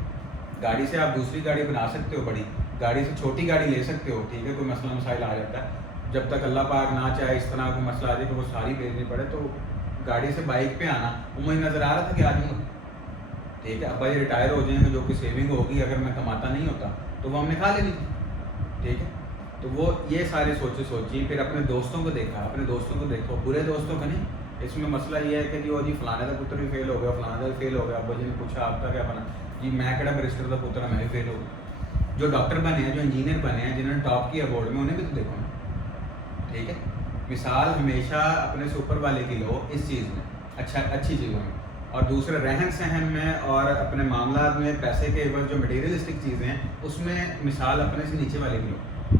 گاڑی سے آپ دوسری گاڑی بنا سکتے ہو, بڑی گاڑی سے چھوٹی گاڑی لے سکتے ہو. ٹھیک ہے, کوئی مسئلہ مسائل آ جاتا ہے, جب تک اللہ پاک نہ چاہے اس طرح کوئی مسئلہ آ جائے کہ وہ ساری بھیجنی پڑے, تو گاڑی سے بائک پہ آنا وہ مجھے نظر آ رہا تھا کہ آ جاؤں گا. ٹھیک ہے, ابا یہ ریٹائر ہو جائیں گے, جو کہ سیونگ ہوگی اگر میں کماتا نہیں ہوتا تو وہ ہم نے کھا لینی تھی. ٹھیک ہے, تو وہ یہ سارے سوچی. پھر اپنے دوستوں کو دیکھا, اپنے دوستوں کو دیکھو, برے دوستوں کا نہیں. اس میں مسئلہ یہ ہے کہ جی فلانے کا پتر بھی فیل ہو گیا, فلانا کا فیل ہو گیا. ابا جی نے پوچھا آپ کا کیا بنا, جی میں کہڑا برسٹر کا پتر ہے, میں بھی فیل ہو گیا. جو ڈاکٹر بنے ہیں, جو انجینئر بنے ہیں, جنہوں نے ٹاپ کیا بورڈ میں, انہیں بھی تو دیکھو نا. ٹھیک ہے, مثال ہمیشہ اپنے سے اوپر والے کی لو اس چیز میں, اچھی چیزوں میں, اور دوسرے رہن سہن میں اور اپنے معاملات میں, پیسے کے عوض جو مٹیریلسٹک چیزیں ہیں اس میں مثال اپنے سے نیچے والے کی لو.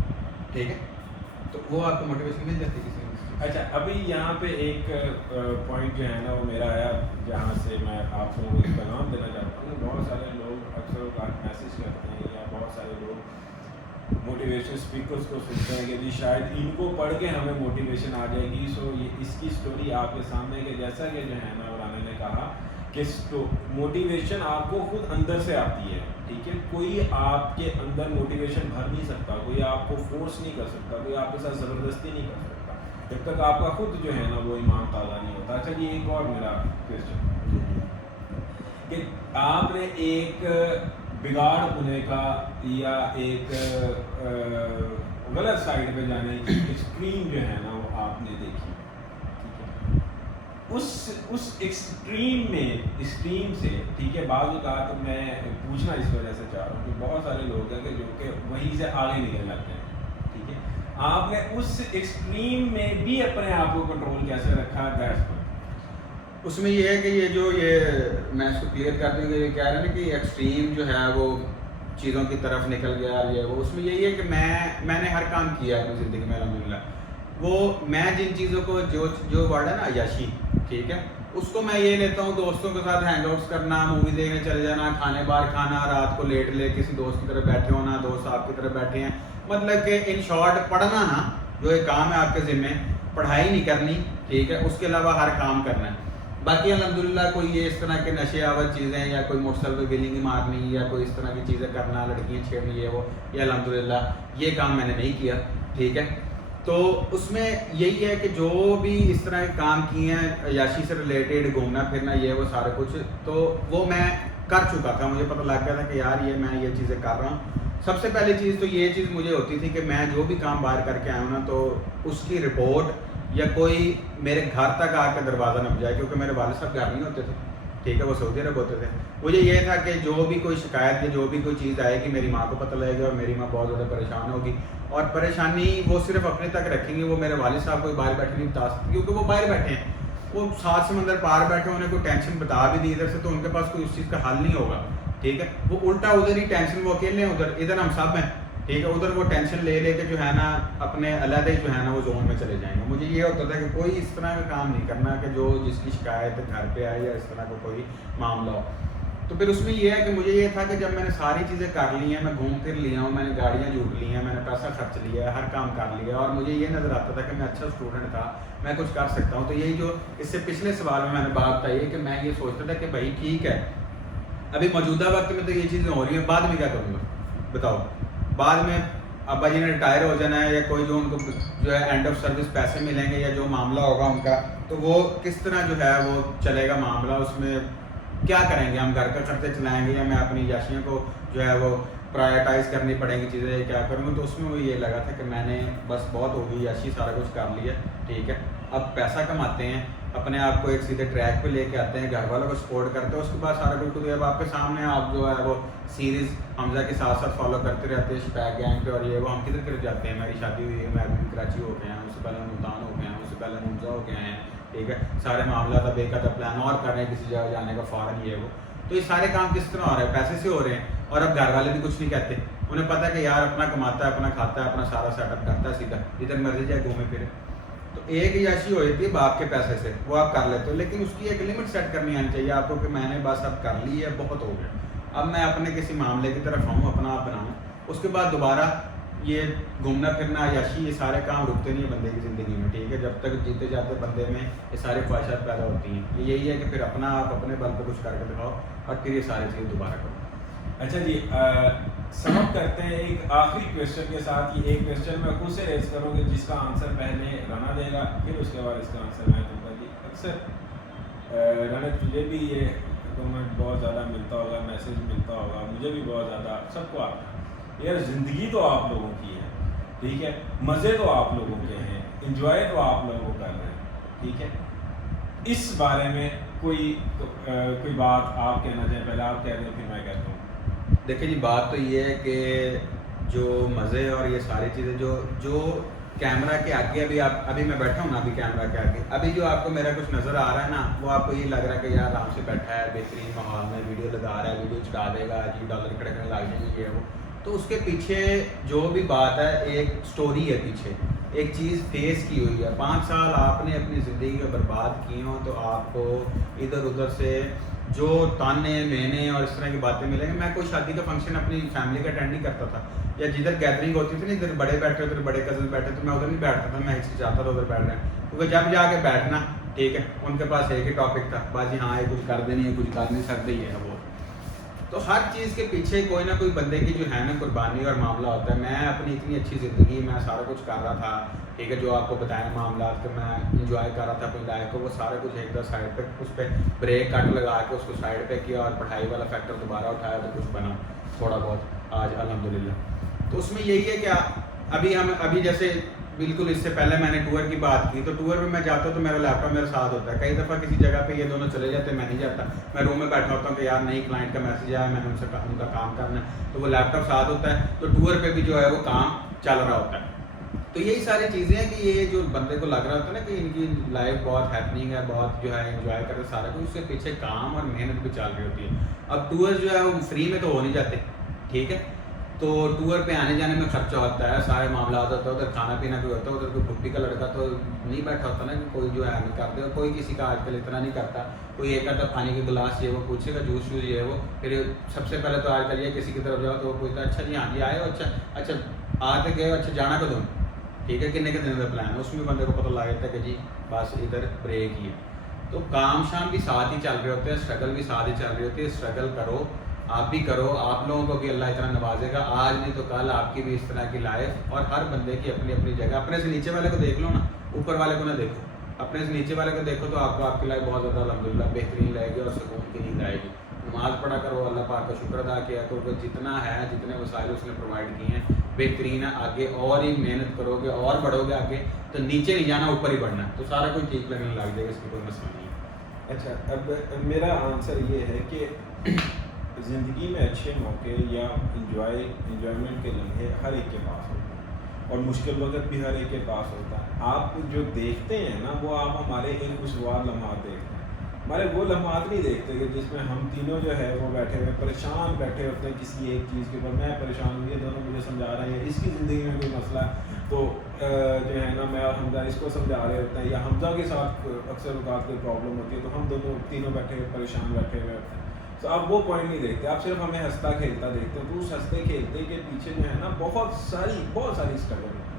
ٹھیک ہے, تو وہ آپ کو موٹیویشن مل جاتی ہے کسی نے. اچھا, ابھی یہاں پہ ایک پوائنٹ جو ہے نا وہ میرا آیا, جہاں سے میں آپ کو ایک پیغام دینا چاہتا ہوں. بہت سارے لوگ اکثر اوقات میسیج کرتے ہیں, یا بہت سارے لوگ موٹیویشن اسپیکرس کو سنتے ہیں کہ جی شاید ان کو پڑھ کے ہمیں موٹیویشن آ جائے گی. سو یہ اس کی اسٹوری آپ کے سامنے, کہ جیسا کہ جو ہے نا مولانا نے کہا کہ موٹیویشن آپ کو خود اندر سے آتی ہے. ٹھیک ہے, کوئی آپ کے اندر موٹیویشن بھر نہیں سکتا, کوئی آپ کو فورس نہیں کر سکتا, کوئی آپ کے ساتھ زبردستی نہیں کر سکتا, جب تک آپ کا خود جو ہے نا وہ ایمان تازہ نہیں ہوتا. اچھا جی, ایک اور میرا کویسچن کہ آپ نے ایک بگاڑ ہونے کا یا ایک غلط سائڈ پہ جانے کی ایکسٹریم جو ہے نا وہ آپ نے دیکھی. اس ایکسٹریم سے, ٹھیک ہے, بعض اوقات میں پوچھنا اس وجہ سے چاہ رہا ہوں کہ بہت سارے لوگ ہیں کہ جو کہ وہیں سے آگے نکل جاتے ہیں. ٹھیک ہے, آپ نے اس ایکسٹریم میں بھی اپنے آپ کو کنٹرول کیسے رکھا؟ اس میں یہ ہے کہ یہ میں اس کو کلیئر کر دوں گا, یہ کہہ رہے ہیں کہ ایکسٹریم جو ہے وہ چیزوں کی طرف نکل گیا, اور یہ وہ اس میں یہی ہے کہ میں نے ہر کام کیا اپنی زندگی میں الحمدللہ. وہ میں جن چیزوں کو جو ورڈ ہے نا عیاشی, ٹھیک ہے, اس کو میں یہ لیتا ہوں دوستوں کے ساتھ ہینگ آؤٹس کرنا, مووی دیکھنے چلے جانا, کھانے باہر کھانا, رات کو لیٹ لے کسی دوست کی طرف بیٹھے ہونا, دوست آپ کی طرف بیٹھے ہیں. مطلب کہ ان شارٹ پڑھنا نا جو ایک کام ہے آپ کے ذمے, پڑھائی نہیں کرنی. ٹھیک ہے, اس کے علاوہ ہر کام کرنا ہے. باقی الحمدللہ کوئی یہ اس طرح کے نشے آور چیزیں, یا کوئی موٹر سائیکل پہ ویلنگ مارنی, یا کوئی اس طرح کی چیزیں کرنا, لڑکیاں چھیڑنی, یہ وہ, یہ الحمدللہ یہ کام میں نے نہیں کیا. ٹھیک ہے, تو اس میں یہی ہے کہ جو بھی اس طرح کے کام کیے ہیں عیاشی سے ریلیٹڈ, گھومنا پھرنا, یہ وہ سارا کچھ, تو وہ میں کر چکا تھا. مجھے پتہ لگ گیا تھا کہ یار میں یہ چیزیں کر رہا ہوں. سب سے پہلی چیز تو یہ چیز مجھے ہوتی تھی کہ میں جو بھی کام باہر کر کے آیا ہوں نا, تو اس کی رپورٹ یا کوئی میرے گھر تک آ کے دروازہ نہ بجائے, کیونکہ میرے والد صاحب گھر نہیں ہوتے تھے. ٹھیک ہے, وہ سعودی عرب ہوتے تھے. مجھے یہ تھا کہ جو بھی کوئی شکایت یا جو بھی کوئی چیز آئے گی, میری ماں کو پتہ لگے گا, اور میری ماں بہت زیادہ پریشان ہوگی, اور پریشانی وہ صرف اپنے تک رکھیں گے, وہ میرے والد صاحب کو باہر بیٹھے نہیں بتا سکتے, کیونکہ وہ باہر بیٹھے ہیں, وہ 7 سمندر پار بیٹھے, انہیں کوئی ٹینشن بتا بھی دی ادھر سے, تو ان کے پاس کوئی اس چیز کا حل نہیں ہوگا. ٹھیک ہے, وہ الٹا ادھر ہی ٹینشن, وہ اکیلے ہیں ادھر ہم سب ہیں. ٹھیک ہے, ادھر وہ ٹینشن لے کے جو ہے نا اپنے علیحدہ جو ہے نا وہ زون میں چلے جائیں گے. مجھے یہ ہوتا تھا کہ کوئی اس طرح کا کام نہیں کرنا کہ جو جس کی شکایت گھر پہ آئی یا اس طرح کا کوئی معاملہ ہو. تو پھر اس میں یہ ہے کہ مجھے یہ تھا کہ جب میں نے ساری چیزیں کر لی ہیں, میں گھوم پھر لیا ہوں, میں نے گاڑیاں جھوٹ لی ہیں, میں نے پیسہ خرچ لیا ہے, ہر کام کر لیا, اور مجھے یہ نظر آتا تھا کہ میں اچھا اسٹوڈنٹ تھا, میں کچھ کر سکتا ہوں. تو یہی جو اس سے پچھلے سوال میں نے بات بتائی ہے کہ میں یہ سوچتا تھا کہ بھائی ٹھیک ہے, ابھی موجودہ وقت میں تو یہ چیزیں ہو رہی ہیں, بعد میں کیا کروں گا بتاؤ. بعد میں ابا جی نے ریٹائر ہو جانا ہے, یا کوئی جو ان کو جو ہے اینڈ آف سروس پیسے ملیں گے, یا جو معاملہ ہوگا ان کا, تو وہ کس طرح جو ہے وہ چلے گا معاملہ, اس میں کیا کریں گے, ہم گھر کا خرچے چلائیں گے, یا میں اپنی عیاشیوں کو جو ہے وہ پرائیورٹائز کرنی پڑیں گی چیزیں, کیا کروں گا. تو اس میں وہ یہ لگا تھا کہ میں نے بس بہت ہو گئی عیاشی, سارا کچھ کر لیا. ٹھیک ہے, اب پیسہ کماتے ہیں, اپنے آپ کو ایک سیدھے ٹریک پہ لے کے آتے ہیں, گھر والوں کو سپورٹ کرتے ہیں, اس کے بعد سارا کچھ خود اب آپ کے سامنے, آپ جو ہے وہ سیریز حمزہ کے ساتھ ساتھ فالو کرتے رہتے ہیں, شپیک گینگ پہ, اور یہ وہ ہم کدھر کدھر جاتے ہیں. میری شادی ہوئی ہے, میں ابھی کراچی ہو گیا ہوں, اس سے پہلے ملتان ہو گیا ہوں, اس سے پہلے حمزہ ہو گئے ہیں. ٹھیک ہے, سارے معاملات اب ایک آدھا پلان اور کر رہے ہیں کسی جگہ جانے کا, فارن یہ وہ. تو یہ سارے کام کس طرح ہو رہے ہیں, پیسے سے ہو رہے ہیں, اور اب گھر والے بھی کچھ نہیں کہتے, انہیں پتہ ہے کہ یار اپنا کماتا ہے, اپنا کھاتا ہے, اپنا سارا سیٹ اپ کرتا ہے, سیدھا جدھر مرضی جائے گھومے پھرے. تو ایک عیاشی ہو جاتی ہے باپ کے پیسے سے, وہ آپ کر لیتے ہو, لیکن اس کی ایک لمٹ سیٹ کرنی آنی چاہیے آپ کو کہ میں نے بس اب کر لی ہے, بہت ہو گیا, اب میں اپنے کسی معاملے کی طرف آؤں, اپنا آپ بناؤں, اس کے بعد دوبارہ یہ گھومنا پھرنا عیاشی یہ سارے کام رکتے نہیں ہیں بندے کی زندگی میں, ٹھیک ہے. جب تک جیتے جاتے بندے میں یہ ساری خواہشات پیدا ہوتی ہیں. یہ یہی ہے کہ پھر اپنا آپ اپنے بل پہ کچھ کر کے دکھاؤ اور پھر یہ ساری چیزیں دوبارہ کرو. اچھا جی, سم اپ کرتے ہیں ایک آخری کویشچن کے ساتھ. یہ ایک کویشچن میں خود سے ریز کروں گی جس کا آنسر پہلے رانا دے گا, پھر اس کے بعد اس کا آنسر میں دوں گا. جی اکثر رانا تجھے بھی یہ کمنٹ بہت زیادہ ملتا ہوگا, میسیج ملتا ہوگا, مجھے بھی بہت زیادہ, سب کو آتا ہے یار زندگی تو آپ لوگوں کی ہے, ٹھیک ہے, مزے تو آپ لوگوں کے ہیں, انجوائے تو آپ لوگوں کر رہے ہیں, ٹھیک ہے. اس بارے میں کوئی بات آپ کہنا چاہیں, پہلے آپ کہہ دیں پھر میں کہتا ہوں. دیکھیں جی, بات تو یہ ہے کہ جو مزے اور یہ ساری چیزیں جو کیمرہ کے آگے ابھی میں بیٹھا ہوں نا, ابھی کیمرہ کے آگے ابھی جو آپ کو میرا کچھ نظر آ رہا ہے نا, وہ آپ کو یہ لگ رہا ہے کہ یار آرام سے بیٹھا ہے بہترین ماحول میں, ویڈیو لگا رہا ہے, ویڈیو چڑھا دے گا جی, ڈالر کھڑکنے لگ جائیں گے یہ وہ. تو اس کے پیچھے جو بھی بات ہے ایک سٹوری ہے, پیچھے ایک چیز فیس کی ہوئی ہے. 5 سال آپ نے اپنی زندگی کو برباد کی ہوں تو آپ کو ادھر ادھر سے جو تانے مینے اور اس طرح کی باتیں ملیں گے. میں کوئی شادی کا فنکشن اپنی فیملی کا اٹینڈ نہیں کرتا تھا, یا جدھر گیدرنگ ہوتی تھی نا, ادھر بڑے بیٹھے ادھر بڑے کزن بیٹھے, تو میں ادھر نہیں بیٹھتا تھا, میں ہچکچاتا تھا ادھر بیٹھ رہے ہیں. کیونکہ جب جا کے بیٹھنا, ٹھیک ہے, ان کے پاس ایک ہی ٹاپک تھا, بس جی ہاں یہ کچھ کر دینی ہے, کچھ کر نہیں سکتے, یہ ہے وہ. تو ہر چیز کے پیچھے کوئی نہ کوئی بندے کی جو ہے نا قربانی اور معاملہ ہوتا ہے. میں اپنی اتنی اچھی زندگی میں سارا کچھ کر رہا تھا, ٹھیک ہے, جو آپ کو بتایا معاملات کہ میں انجوائے کر رہا تھا اپنی لائف کو, وہ سارا کچھ ایک دم سائڈ پہ, اس پہ بریک کٹ لگا کے اس کو سائڈ پہ کیا اور پڑھائی والا فیکٹر دوبارہ اٹھایا تو کچھ بنا تھوڑا بہت آج الحمدللہ. تو اس میں یہی ہے کہ ابھی جیسے بالکل اس سے پہلے میں نے ٹور کی بات کی, تو ٹور میں جاتا ہوں تو میرا لیپ ٹاپ میرے ساتھ ہوتا ہے. کئی دفعہ کسی جگہ پہ یہ دونوں چلے جاتے ہیں, میں نہیں جاتا, میں روم میں بیٹھا ہوتا ہوں کہ یار نئی کلائنٹ کا میسیج آیا, میں نے ان کا کام کرنا ہے, تو وہ لیپ ٹاپ ساتھ ہوتا ہے. تو ٹور پہ بھی جو ہے وہ کام چل رہا ہوتا ہے. تو یہی ساری چیزیں ہیں کہ یہ جو بندے کو لگ رہا ہوتا ہے نا کہ ان کی لائف بہت ہیپننگ ہے, بہت جو ہے انجوائے کرتے سارا کچھ, اس کے پیچھے کام اور محنت بھی چل رہی ہوتی ہے. اب ٹور جو ہے وہ فری میں تو ہو نہیں جاتے, ٹھیک ہے, تو ٹور پہ آنے جانے میں خرچہ ہوتا ہے, سارے معاملات ہوتا ہے, ادھر کھانا پینا بھی ہوتا ہے, ادھر کوئی پھپھی کا لڑکا تو نہیں بیٹھا ہوتا نا کہ کوئی جو ہے نہیں کرتے, اور کوئی کسی کا آج کل اتنا نہیں کرتا. کوئی ایک آدھا پانی کے گلاس یہ وہ پوچھے گا, جوس ووس یہ وہ. پھر سب سے پہلے تو آج کل یہ کسی کی طرف جاؤ تو وہ پوچھتا ہے اچھا جی ہاں جی آئے ہو, اچھا آتے گئے, اچھا جانا کدوں, ٹھیک ہے, کتنے کے دن کا پلان ہے. اس میں بندے کو پتہ لگ جاتا ہے کہ جی بس ادھر بریک ہی ہے. تو کام شام بھی ساتھ ہی چل رہے ہوتے ہیں, اسٹرگل بھی ساتھ ہی چل رہی ہوتی ہے. اسٹرگل کرو, آپ بھی کرو, آپ لوگوں کو بھی اللہ اتنا نوازے گا, آج نہیں تو کل آپ کی بھی اس طرح کی لائف. اور ہر بندے کی اپنی اپنی جگہ. اپنے سے نیچے والے کو دیکھ لو نا, اوپر والے کو نہ دیکھو, اپنے سے نیچے والے کو دیکھو, تو آپ کو آپ کی لائف بہت زیادہ الحمدللہ بہترین رہے گی اور سکون کی نیند آئے گی. نماز پڑھا کرو, اللہ پاک کا شکر ادا کیا کرو کہ جتنا ہے, جتنے وسائل اس نے پرووائڈ کیے ہیں بہترین ہے. آگے اور ہی محنت کرو گے اور بڑھو گے آگے, تو نیچے نہیں جانا, اوپر ہی بڑھنا, تو سارا کچھ ٹھیک لگنے لگ جائے گا, اس کی کوئی مسئلہ نہیں ہے. اچھا, اب میرا آنسر یہ ہے کہ زندگی میں اچھے موقع یا انجوائمنٹ کے لمحے ہر ایک کے پاس ہوتے ہیں, اور مشکل وقت بھی ہر ایک کے پاس ہوتا ہے. آپ جو دیکھتے ہیں نا وہ آپ ہمارے ایک خوشگوار لمحات دیکھتے ہیں, ہمارے وہ لمحات نہیں دیکھتے کہ جس میں ہم تینوں جو ہے وہ بیٹھے ہوئے پریشان بیٹھے ہوتے ہیں کسی ایک چیز کے اوپر. میں پریشان ہوں, یہ دونوں مجھے سمجھا رہے ہیں, اس کی زندگی میں کوئی مسئلہ ہے تو جو ہے نا میں اور حمزہ اس کو سمجھا رہے ہوتے ہیں, یا حمزہ کے ساتھ اکثر اوقات کوئی پرابلم ہوتی ہے تو ہم دونوں تینوں بیٹھے ہوئے پریشان بیٹھے ہوئے ہوتے ہیں. تو آپ وہ پوائنٹ نہیں دیکھتے, آپ صرف ہمیں ہنستا کھیلتا دیکھتے ہیں. تو اس ہنستے کھیلتے کے پیچھے جو ہے نا بہت ساری اسٹرگل ہوتی ہے.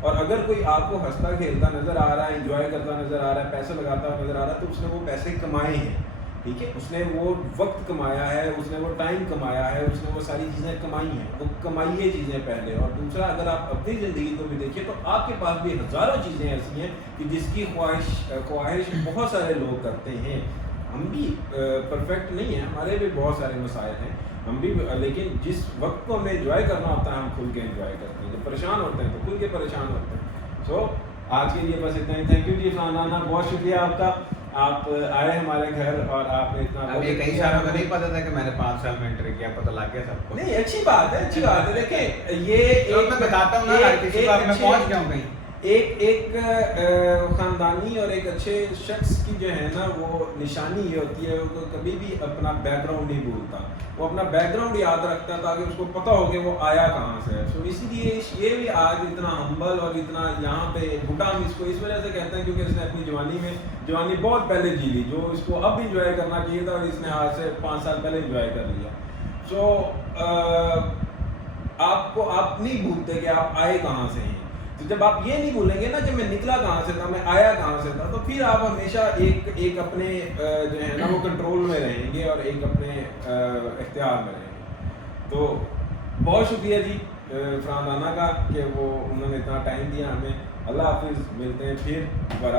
اور اگر کوئی آپ کو ہنستا کھیلتا نظر آ رہا ہے, انجوائے کرتا نظر آ رہا ہے, پیسہ لگاتا ہوا نظر آ رہا ہے, تو اس نے وہ پیسے کمائے ہیں, ٹھیک ہے, اس نے وہ وقت کمایا ہے, اس نے وہ ٹائم کمایا ہے, اس نے وہ ساری چیزیں کمائی ہیں, وہ کمائیے چیزیں پہلے. اور دوسرا, اگر آپ اپنی زندگی کو بھی دیکھیے تو آپ کے پاس بھی ہزاروں چیزیں ایسی ہیں کہ جس کی خواہش بہت سارے لوگ کرتے ہیں. ہم بھی پرفیکٹ نہیں ہیں, ہمارے بھی بہت سارے مسائل ہیں, ہم بھی, لیکن جس وقت کو ہمیں انجوائے کرنا ہوتا ہے ہم کھل کے انجوائے کرتے ہیں, جب پریشان ہوتے ہیں تو کھل کے پریشان ہوتے ہیں. سو آج کے لیے بس اتنا ہی. تھینک یو جی فرانا, بہت شکریہ آپ کا, آپ آئے ہمارے گھر اور آپ نے اتنا. اب یہ کئی سالوں کا نہیں پتا تھا کہ میں نے 5 سال میں انٹر کیا, پتہ لگ گیا سب کو. نہیں, اچھی بات ہے, اچھی بات ہے. دیکھیں یہ میں بتاتا ہوں نا, ہر کسی کو میں پہنچ گیا ہوں کہیں. ایک خاندانی اور ایک اچھے شخص کی جو ہے نا وہ نشانی یہ ہوتی ہے وہ کبھی بھی اپنا بیک گراؤنڈ نہیں بھولتا, وہ اپنا بیک گراؤنڈ یاد رکھتا ہے تاکہ اس کو پتہ ہو کہ وہ آیا کہاں سے ہے. سو اسی لیے یہ بھی آج اتنا ہمبل اور اتنا یہاں پہ بڈھا ہم اس کو اس وجہ سے کہتے ہیں کیونکہ اس نے اپنی جوانی بہت پہلے جی لی, جو اس کو اب انجوائے کرنا چاہیے تھا اور اس نے آج سے 5 سال پہلے انجوائے کر لیا. سو آپ کو آپ نہیں بھولتے کہ آپ آئے کہاں سے ہیں. تو جب آپ یہ نہیں بھولیں گے نا کہ میں نکلا کہاں سے تھا, میں آیا کہاں سے تھا, تو پھر آپ ہمیشہ ایک اپنے جو ہے نا وہ کنٹرول میں رہیں گے اور ایک اپنے اختیار میں رہیں گے. تو بہت شکریہ جی فرحان رانا کا کہ وہ انہوں نے اتنا ٹائم دیا ہمیں. اللہ حافظ, ملتے ہیں پھر دوبارہ.